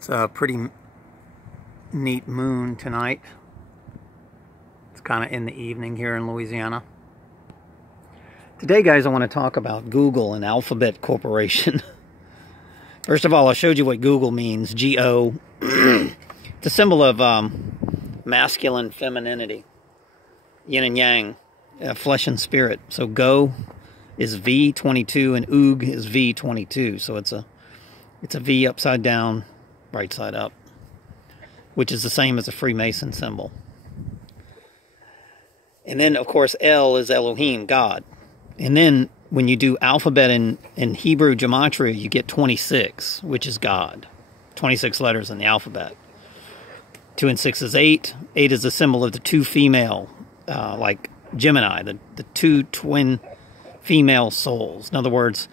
It's a pretty neat moon tonight. It's kind of in the evening here in Louisiana. Today, guys, I want to talk about Google and Alphabet Corporation. First of all, I showed you what Google means, G-O. It's a symbol of masculine femininity, yin and yang, flesh and spirit. So go is V22 and oog is V22. So it's a V upside down, right side up, which is the same as a Freemason symbol. And then, of course, L is Elohim, God. And then when you do alphabet in Hebrew gematria, you get 26, which is God. 26 letters in the alphabet. 2 and 6 is 8. 8 is a symbol of the two female, like Gemini, the two twin female souls. In other words,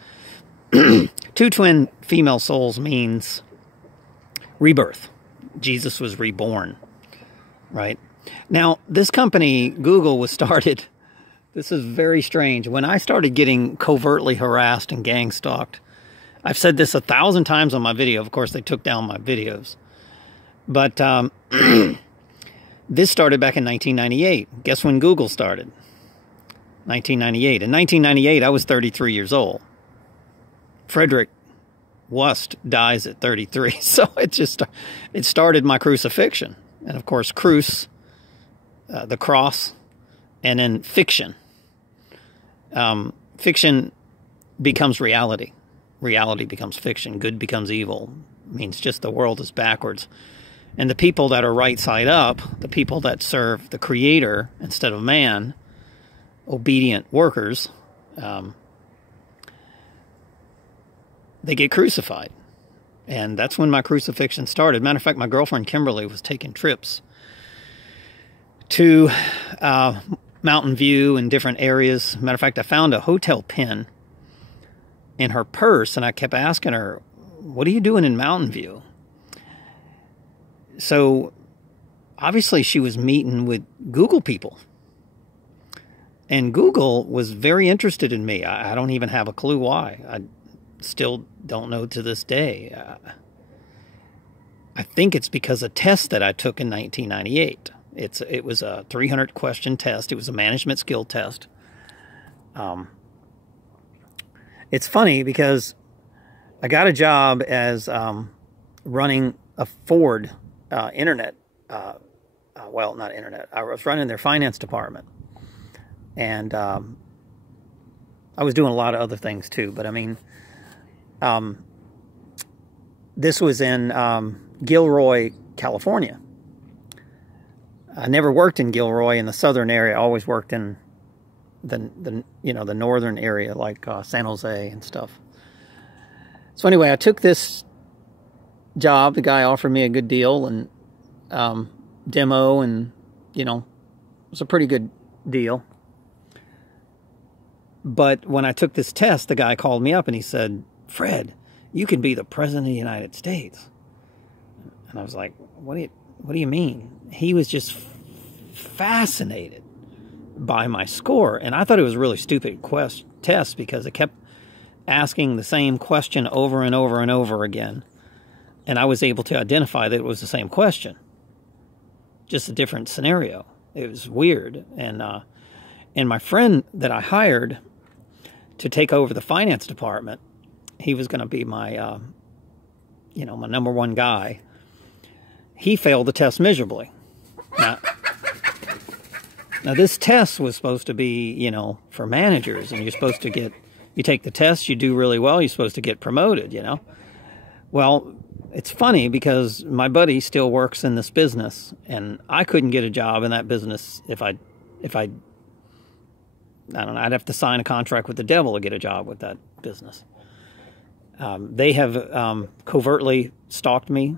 two twin female souls means rebirth. Jesus was reborn, right? Now, this company, Google, was started. This is very strange. When I started getting covertly harassed and gang stalked, I've said this 1,000 times on my video. Of course, they took down my videos. But this started back in 1998. Guess when Google started? 1998. In 1998, I was 33 years old. Frederick Wust dies at 33. So it started my crucifixion. And of course, the cross, and then fiction. Fiction becomes reality. Reality becomes fiction. Good becomes evil. It means just the world is backwards. And the people that are right side up, the people that serve the Creator instead of man, obedient workers, they get crucified. And that's when my crucifixion started. Matter of fact, my girlfriend Kimberly was taking trips to Mountain View and different areas. Matter of fact, I found a hotel pin in her purse, and I kept asking her, what are you doing in Mountain View? So, obviously, she was meeting with Google people. And Google was very interested in me. I don't even have a clue why. I still don't know to this day. I think it's because a test that I took in 1998. It was a 300-question test. It was a management skill test. It's funny because I got a job as running a Ford internet. Well, not internet. I was running their finance department. And I was doing a lot of other things too. But I mean, this was in Gilroy, California. I never worked in Gilroy in the southern area. I always worked in the northern area, like San Jose and stuff. So anyway, I took this job. The guy offered me a good deal and demo, and it was a pretty good deal. But when I took this test, the guy called me up and he said, "Fred, you can be the President of the United States." And I was like, what do you mean? He was just fascinated by my score. And I thought it was a really stupid test because it kept asking the same question over and over and over again. And I was able to identify that it was the same question, just a different scenario. It was weird. And my friend that I hired to take over the finance department, he was going to be my, my number one guy. He failed the test miserably. Now this test was supposed to be, for managers, and you're supposed to you take the test, you do really well, you're supposed to get promoted, Well, it's funny because my buddy still works in this business, and I couldn't get a job in that business if I don't know, I'd have to sign a contract with the devil to get a job with that business. They have covertly stalked me,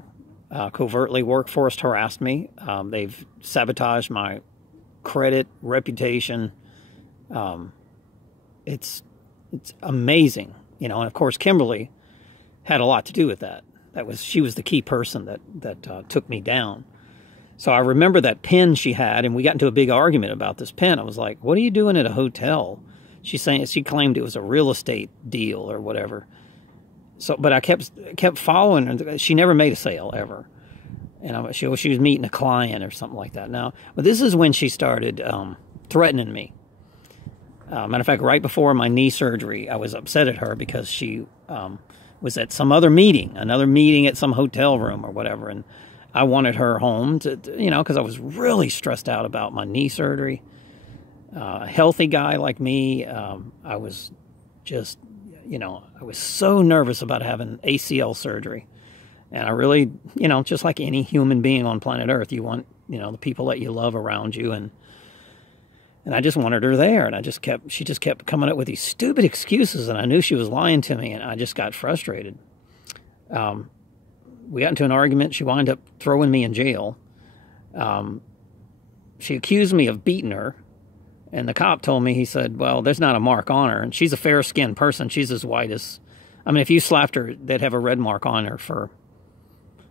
covertly workforce harassed me. They've sabotaged my credit, reputation. It's amazing, and of course Kimberly had a lot to do with that. She was the key person that took me down. So I remember that pen she had, and we got into a big argument about this pen. I was like, "What are you doing at a hotel?" She claimed it was a real estate deal or whatever. So, but I kept following her. She never made a sale ever. And she was meeting a client or something like that. Now, but this is when she started threatening me. Matter of fact, right before my knee surgery, I was upset at her because she was at some other meeting, another meeting at some hotel room or whatever, and I wanted her home to you know, because I was really stressed out about my knee surgery. A healthy guy like me, I was just, you know, I was so nervous about having ACL surgery. And I really, you know, just like any human being on planet Earth, you want, you know, the people that you love around you. And I just wanted her there. And she just kept coming up with these stupid excuses. And I knew she was lying to me. And I just got frustrated. We got into an argument. She wound up throwing me in jail. She accused me of beating her. And the cop told me, he said, well, there's not a mark on her. And she's a fair-skinned person. She's as white as, I mean, if you slapped her, they'd have a red mark on her for,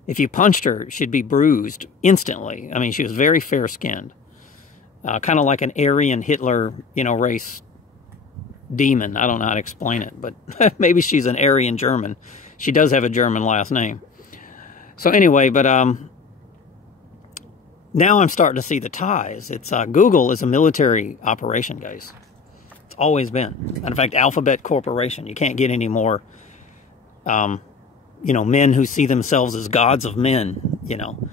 if you punched her, she'd be bruised instantly. I mean, she was very fair-skinned. Kind of like an Aryan Hitler, you know, race demon. I don't know how to explain it, but maybe she's an Aryan German. She does have a German last name. So anyway, but now I'm starting to see the ties. It's Google is a military operation, guys. It's always been. In fact, Alphabet Corporation. You can't get any more, you know, men who see themselves as gods of men. You know,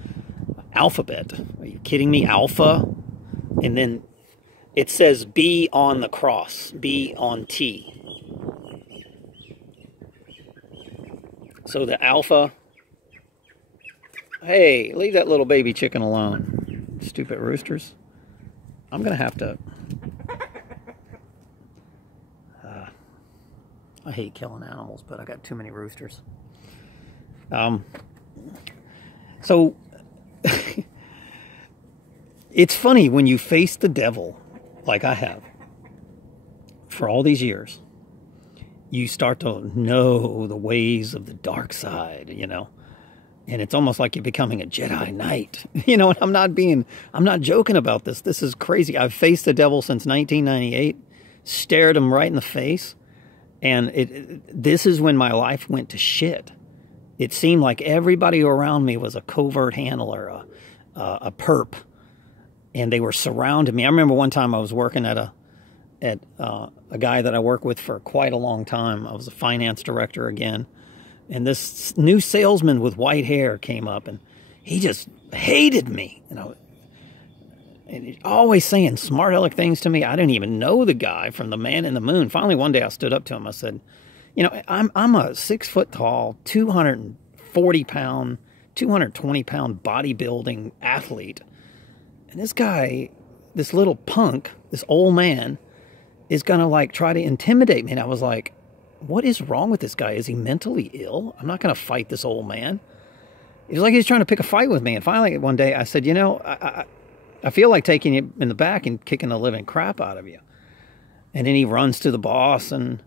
Alphabet. Are you kidding me? Alpha, and then it says B on the cross. B on T. So the Alpha. Hey, leave that little baby chicken alone. Stupid roosters. I'm going to have to... I hate killing animals, but I got too many roosters. So, it's funny when you face the devil, like I have, for all these years, you start to know the ways of the dark side, you know. And it's almost like you're becoming a Jedi Knight. You know, and I'm not joking about this. This is crazy. I've faced the devil since 1998, stared him right in the face. And this is when my life went to shit. It seemed like everybody around me was a covert handler, a perp. And they were surrounding me. I remember one time I was working at a guy that I worked with for quite a long time. I was a finance director again. And this new salesman with white hair came up, and he just hated me, you know. And he's always saying smart aleck things to me. I didn't even know the guy from The Man in the Moon. Finally, one day I stood up to him. I said, you know, I'm a 6 foot tall, 240 pound, 220 pound bodybuilding athlete. And this guy, this little punk, this old man, is going to like try to intimidate me. And I was like, what is wrong with this guy? Is he mentally ill? I'm not going to fight this old man. It was like he's trying to pick a fight with me. And finally, one day, I said, you know, I feel like taking you in the back and kicking the living crap out of you. And then he runs to the boss, and,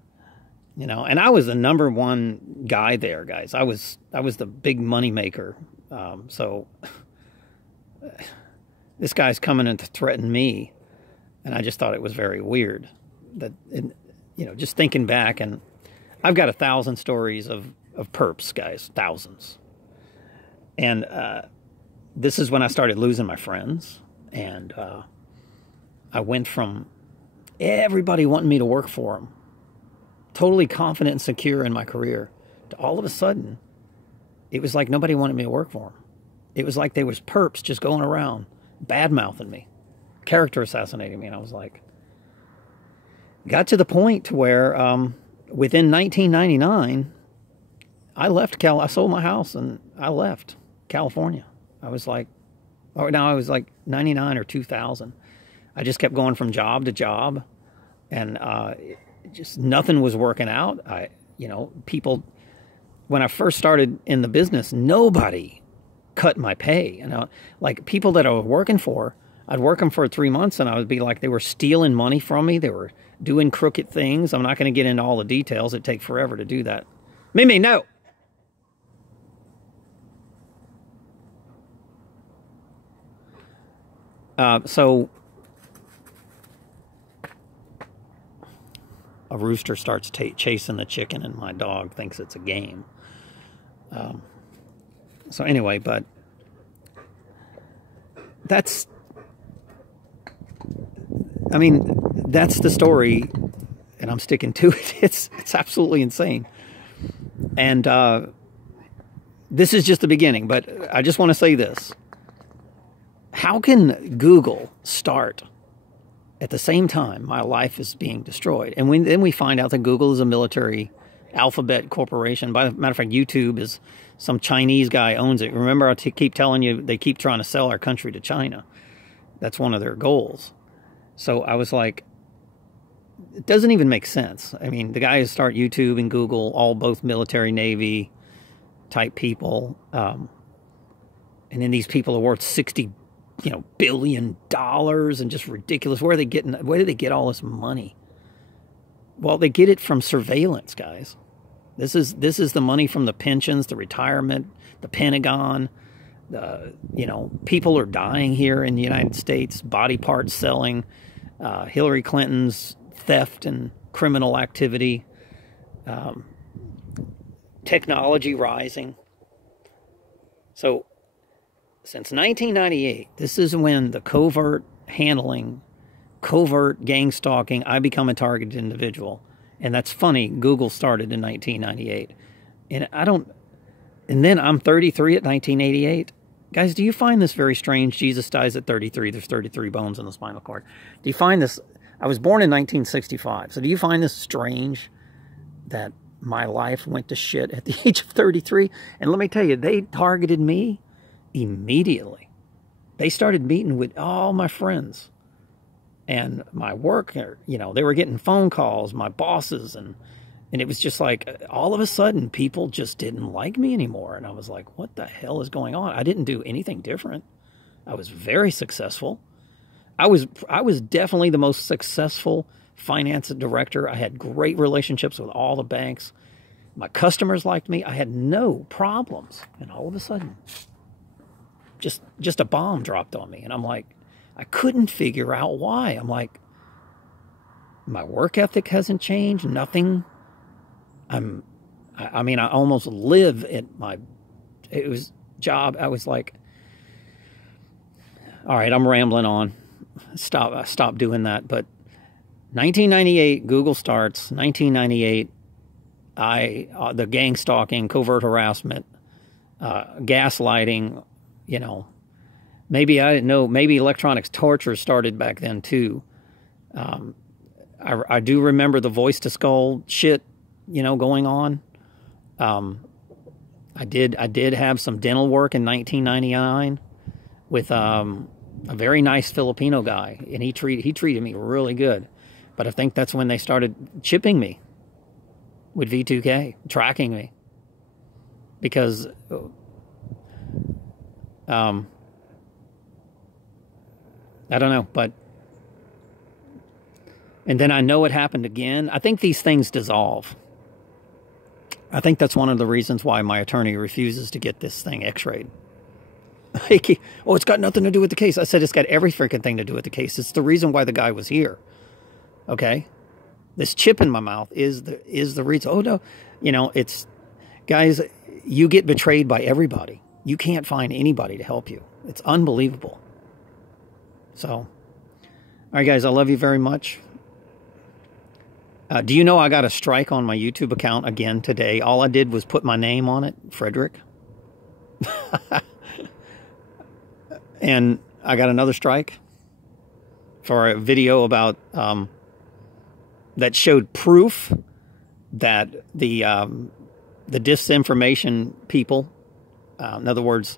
you know, and I was the #1 guy there, guys. I was the big money maker. So this guy's coming in to threaten me. And I just thought it was very weird that, you know, just thinking back, and I've got 1,000 stories of perps, guys, thousands. And this is when I started losing my friends. And I went from everybody wanting me to work for them, totally confident and secure in my career, to all of a sudden, it was like nobody wanted me to work for them. It was like there was perps just going around, bad-mouthing me, character assassinating me. And I was like, got to the point to where within 1999, I sold my house and I left California. I was like, I was like 99 or 2000. I just kept going from job to job, and just nothing was working out. You know, people, when I first started in the business, nobody cut my pay. You know, like people that I was working for, I'd work them for 3 months, and I would be like, they were stealing money from me. They were doing crooked things. I'm not going to get into all the details. It'd take forever to do that. Mimi, no. So, a rooster starts chasing the chicken, and my dog thinks it's a game. So anyway, but that's, I mean, that's the story, and I'm sticking to it. It's absolutely insane. And this is just the beginning, but I just want to say this. How can Google start at the same time my life is being destroyed? And then we find out that Google is a military alphabet corporation. By the matter of fact, YouTube is some Chinese guy owns it. Remember, I keep telling you, they keep trying to sell our country to China. That's one of their goals. So I was like, it doesn't even make sense. I mean, the guys start YouTube and Google, both military, Navy type people. And then these people are worth $60 billion and just ridiculous. Where do they get all this money? Well, they get it from surveillance, guys. This is the money from the pensions, the retirement, the Pentagon. People are dying here in the United States, body parts selling, Hillary Clinton's theft and criminal activity, technology rising. So since 1998, this is when the covert handling, covert gang stalking, I become a targeted individual. And that's funny, Google started in 1998. And then I'm 33 at 1988. Guys, do you find this very strange? Jesus dies at 33. There's 33 bones in the spinal cord. Do you find this? I was born in 1965. So do you find this strange that my life went to shit at the age of 33? And let me tell you, they targeted me immediately. They started meeting with all my friends and my work. They were getting phone calls, my bosses, and it was just like, all of a sudden, people just didn't like me anymore. And I was like, what the hell is going on? I didn't do anything different. I was very successful. I was definitely the most successful finance director. I had great relationships with all the banks. My customers liked me. I had no problems. And all of a sudden, just a bomb dropped on me. And I'm like, I couldn't figure out why. I'm like, my work ethic hasn't changed. Nothing. I mean, I almost live at it was job. I was like, all right, I'm rambling on. Stop doing that. But 1998, Google starts. 1998, the gang stalking, covert harassment, gaslighting, maybe I didn't know, maybe electronics torture started back then too. I do remember the voice to skull shit, going on. I did have some dental work in 1999 with a very nice Filipino guy, and he treated me really good. But I think that's when they started chipping me with V2K, tracking me, because I don't know, but and then I know it happened again. I think these things dissolve. I think that's one of the reasons why my attorney refuses to get this thing x-rayed. Oh, it's got nothing to do with the case. I said it's got every freaking thing to do with the case. It's the reason why the guy was here. Okay? This chip in my mouth is the reason. Oh, no. It's... Guys, you get betrayed by everybody. You can't find anybody to help you. It's unbelievable. So, all right, guys, I love you very much. Do you know I got a strike on my YouTube account again today? All I did was put my name on it, Frederick. And I got another strike for a video about that showed proof that the disinformation people, in other words,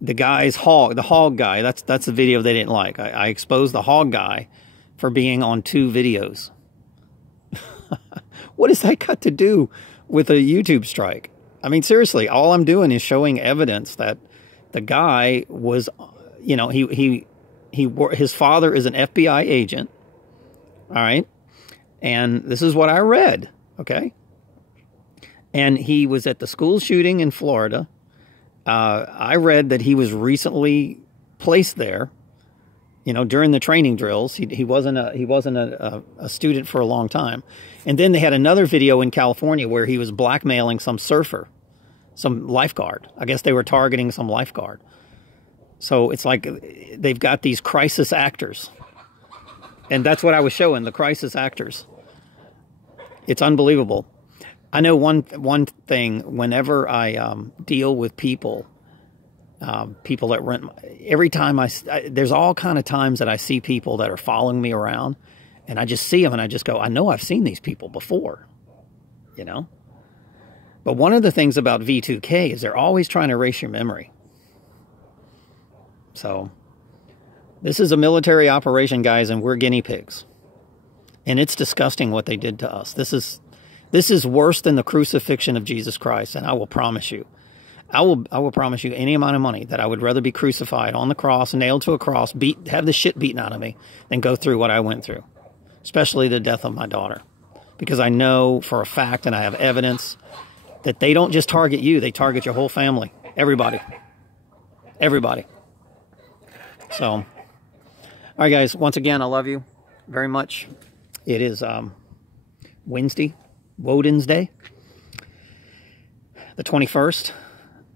the hog guy, that's the video they didn't like. I exposed the hog guy for being on 2 videos. What does that got to do with a YouTube strike? I mean, seriously, all I'm doing is showing evidence that the guy was, his father is an FBI agent. All right. And this is what I read. Okay. And he was at the school shooting in Florida. I read that he was recently placed there You know, during the training drills, he wasn't a student for a long time. And then they had another video in California where he was blackmailing some surfer, some lifeguard. I guess they were targeting some lifeguard. So it's like they've got these crisis actors. And that's what I was showing, the crisis actors. It's unbelievable. I know one thing, whenever I deal with people that rent, every time there's all kind of times that I see people that are following me around, and I just see them and I just go, I know I've seen these people before, you know? But one of the things about V2K is they're always trying to erase your memory. So this is a military operation, guys, and we're guinea pigs. And it's disgusting what they did to us. This is worse than the crucifixion of Jesus Christ, and I will promise you. I will promise you any amount of money that I would rather be crucified on the cross, nailed to a cross, have the shit beaten out of me, than go through what I went through. Especially the death of my daughter. Because I know for a fact, and I have evidence, that they don't just target you, they target your whole family. Everybody. Everybody. So, all right, guys, once again, I love you very much. It is Wednesday, Woden's Day, the 21st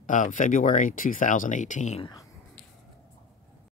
of February 2018.